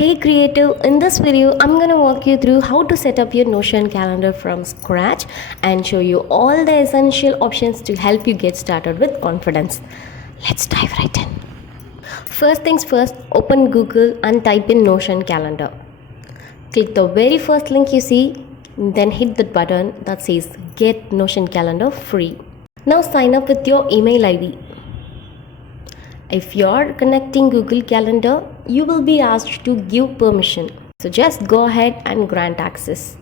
Hey creative, in this video I'm gonna walk you through how to set up your Notion calendar from scratch and show you all the essential options to help you get started with confidence. Let's dive right in. First things first, open Google and type in Notion calendar. Click the very first link you see, then hit the button that says Get Notion Calendar Free. Now sign up with your email ID. If you're connecting Google Calendar, you will be asked to give permission. So just go ahead and grant access.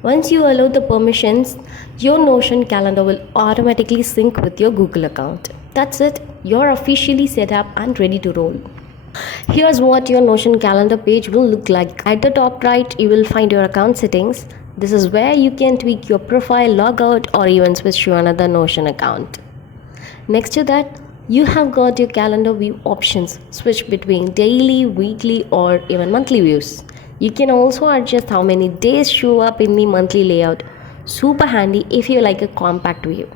Once you allow the permissions, your Notion calendar will automatically sync with your Google account. That's it, you're officially set up and ready to roll. Here's what your Notion calendar page will look like. At the top right, you will find your account settings. This is where you can tweak your profile, log out, or even switch to another Notion account. Next to that, you have got your calendar view options. Switch between daily, weekly, or even monthly views. You can also adjust how many days show up in the monthly layout. Super handy if you like a compact view.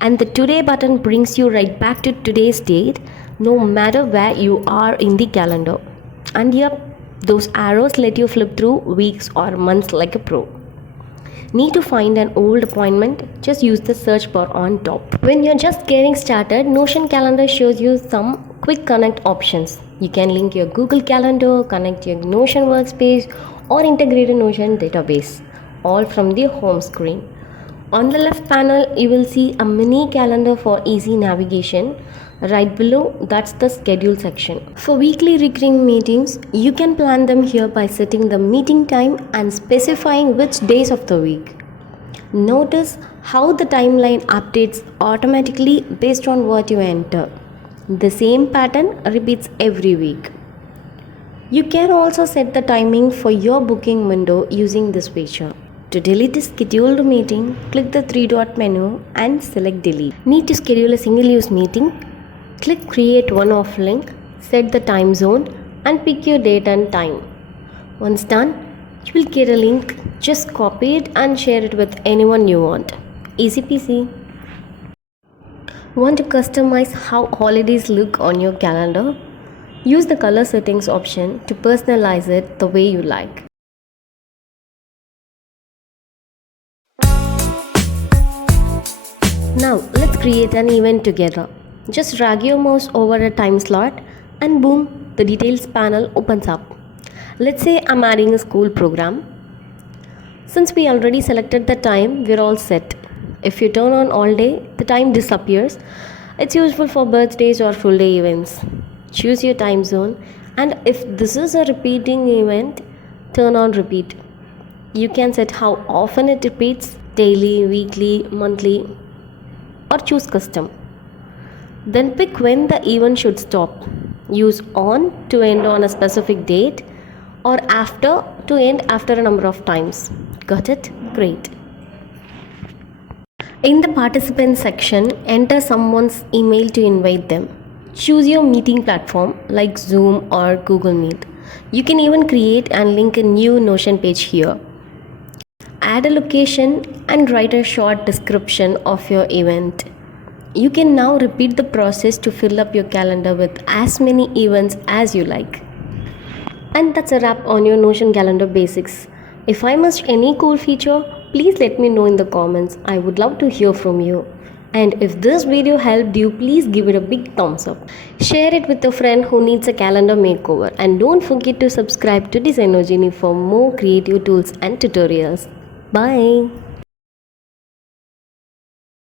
And the Today button brings you right back to today's date, no matter where you are in the calendar. And yep, those arrows let you flip through weeks or months like a pro. Need to find an old appointment? Just use the search bar on top. When you're just getting started, Notion Calendar shows you some quick connect options. You can link your Google Calendar, connect your Notion workspace, or integrate a Notion database, all from the home screen. On the left panel, you will see a mini calendar for easy navigation. Right below, that's the schedule section. For weekly recurring meetings, you can plan them here by setting the meeting time and specifying which days of the week. Notice how the timeline updates automatically based on what you enter. The same pattern repeats every week. You can also set the timing for your booking window using this feature. To delete the scheduled meeting, click the three-dot menu and select delete. Need to schedule a single-use meeting? Click create one-off link, set the time zone and pick your date and time. Once done, you will get a link. Just copy it and share it with anyone you want. Easy peasy. Want to customize how holidays look on your calendar? Use the color settings option to personalize it the way you like. Now let's create an event together. Just drag your mouse over a time slot and boom, the details panel opens up. Let's say I'm adding a school program. Since we already selected the time, we're all set. If you turn on all day, the time disappears. It's useful for birthdays or full day events. Choose your time zone, and if this is a repeating event, turn on repeat. You can set how often it repeats, daily, weekly, monthly, or choose custom. Then pick when the event should stop. Use on to end on a specific date or after to end after a number of times. Got it? Great. In the participants section, enter someone's email to invite them. Choose your meeting platform like Zoom or Google Meet. You can even create and link a new Notion page here. Add a location and write a short description of your event. You can now repeat the process to fill up your calendar with as many events as you like. And that's a wrap on your Notion calendar basics. If I missed any cool feature, please let me know in the comments. I would love to hear from you. And if this video helped you, please give it a big thumbs up. Share it with a friend who needs a calendar makeover. And don't forget to subscribe to Designer Genie for more creative tools and tutorials. Bye.